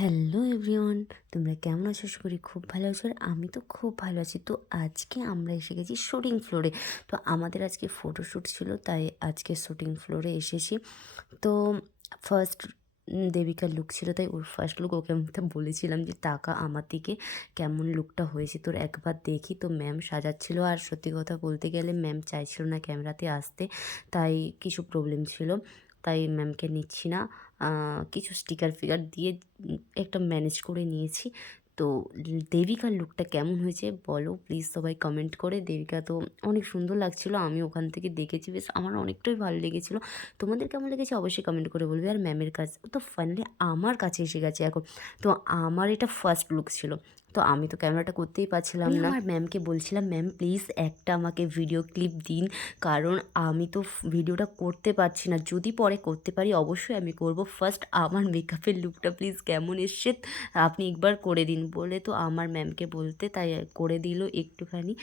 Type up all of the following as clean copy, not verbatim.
Hello everyone, তোমরা কেমন আছো? আশা করি খুব ভালো আছো। আর আমি তো খুব ভালো আছি। তো আজকে আমরা এসে গেছি শুটিং ফ্লোরে। তো আমাদের আজকে ফটোশ্যুট ছিল, তাই আজকে শুটিং ফ্লোরে এসেছি। তো ফার্স্ট দেবিকার লুক ছিল, তাই ওর ফার্স্ট লুক ওকে আমি তো বলেছিলাম যে টাকা আমার দিকে কেমন লুকটা হয়েছে তোর একবার দেখি। তো ম্যাম সাজাচ্ছিল, আর সত্যি কথা বলতে গেলে ম্যাম চাইছিল না ক্যামেরাতে আসতে, তাই কিছু প্রবলেম ছিল, তাই ম্যামকে নিচ্ছি না। কিছু স্টিকার ফিকার দিয়ে একটা ম্যানেজ করে নিয়েছি। তো দেবিকার লুকটা কেমন হয়েছে বলো প্লিজ সবাই কমেন্ট করে। দেবিকা তো অনেক সুন্দর লাগছিলো, আমি ওখান থেকে দেখেছি, বেশ আমার অনেকটাই ভালো লেগেছিলো। তোমাদের কেমন লেগেছে অবশ্যই কমেন্ট করে বলবে। আর ম্যামের কাছে তো ফাইনালি আমার কাছে এসে গেছে এখন। তো আমার এটা ফার্স্ট লুক ছিল, তো আমি তো ক্যামেরাটা করতেই পারছিলাম না। আর ম্যামকে বলছিলাম, ম্যাম প্লিজ একটা আমাকে ভিডিও ক্লিপ দিন, কারণ আমি তো ভিডিওটা করতে পারছি না। যদি পরে করতে পারি অবশ্যই আমি করব। ফার্স্ট আমার মেকআপের লুকটা প্লিজ কেমন এসছে আপনি একবার করে দিন বলে, তো আমার ম্যামকে বলতে তাই করে দিল একটুখানি।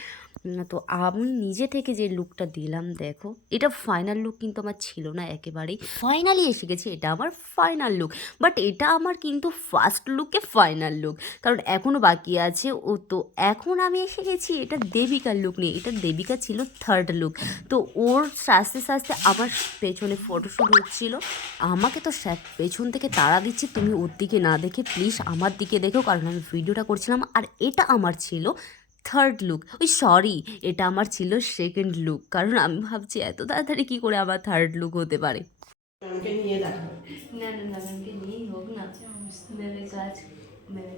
তো আমি নিজে থেকে যে লুকটা দিলাম দেখো, এটা ফাইনাল লুক কিন্তু আমার ছিল না একেবারেই। ফাইনালি এসে গেছে, এটা আমার ফাইনাল লুক। বাট এটা আমার কিন্তু ফার্স্ট লুকে ফাইনাল লুক, কারণ এখনও বাকি আছে। ও তো এখন আমি এসে গেছি এটা দেবিকার লুক নিয়ে। এটা দেবিকা ছিল থার্ড লুক। তো ওর আস্তে আস্তে আমার পেছনে ফটোশ্যুট হচ্ছিল, আমাকে তো পেছন থেকে তাড়া দিচ্ছে, তুমি ওর দিকে না দেখে প্লিজ আমার দিকে দেখো, কারণ আমি ভিডিওটা করছিলাম। আর এটা আমার ছিল থার্ড লুক, ওই সরি, এটা আমার ছিল সেকেন্ড লুক, কারণ আমি ভাবছি এত তাড়াতাড়ি কী করে আমার থার্ড লুক হতে পারে। না না না, ম্যামকে নিয়েই হোক না, ম্যামের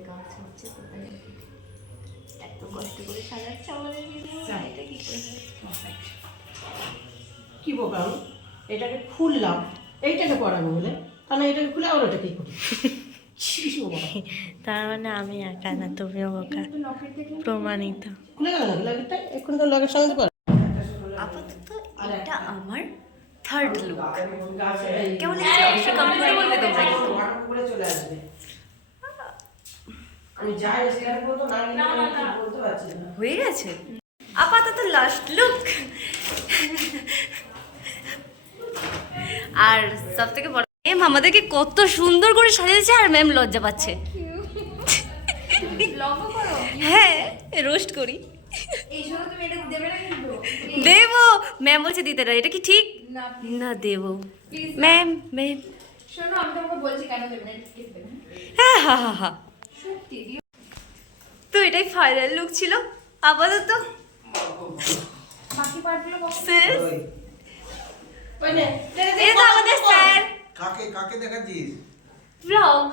কাজ হচ্ছে, তো তাই এত কষ্ট করে সাজাচ্ছে আমাদের এটা কি করে কি বোকা এটাকে খুললাম, এইটাকে পড়াবো বলে, তাহলে এটাকে খুলে আবার ওটা কি করি? তার মানে আমি একা না, তুমিও বোকা, প্রমাণিত। খুলে গেল না লগেরটা, এখন তো লগের সঙ্গে তো আপাতত এটা আমার থার্ড লুক। কেমন লাগছে অবশ্যই কমেন্ট করে বলবে তোমরা কিন্তু। চলে আসবে। আমি যাই শেয়ার করব না বলতে পারছি না। হয়ে গেছে আপাতত লাস্ট লুক। আর সব থেকে বড়, ম্যাম আমাদেরকে কত সুন্দর করে সাজিয়েছে, আর ম্যাম লজ্জা পাচ্ছে। হ্যাঁ, রোস্ট করি। দেবো, ম্যাম বলছে দিতে না, এটা কি ঠিক না? দেবো ম্যাম, ম্যাম শোনো, আমি তোমাকে বলছি কেন দেবে না। হ্যাঁ হা হা হা। তো এটাই ফাইনাল লুক ছিল আপাতত। বাকি পার্টগুলো শেষ। ওই নে এটা তো আমাদের স্যার কাকে কাকে দেখাচ্ছিস? Blog.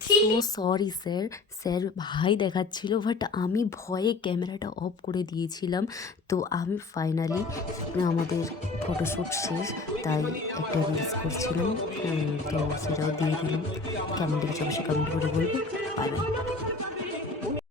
So sorry sir, sir ভাই দেখাচ্ছিল, বাট আমি ভয়ে ক্যামেরাটা অফ করে দিয়েছিলাম। তো আমি ফাইনালি আমাদের ফটোশ্যুট শেষ, তাই একটা রিলস করছিলাম, তো সেটাও দিয়ে দিলাম। কেমন লেগেছে অবশ্যই কমেন্ট করে বলবে। Bye bye.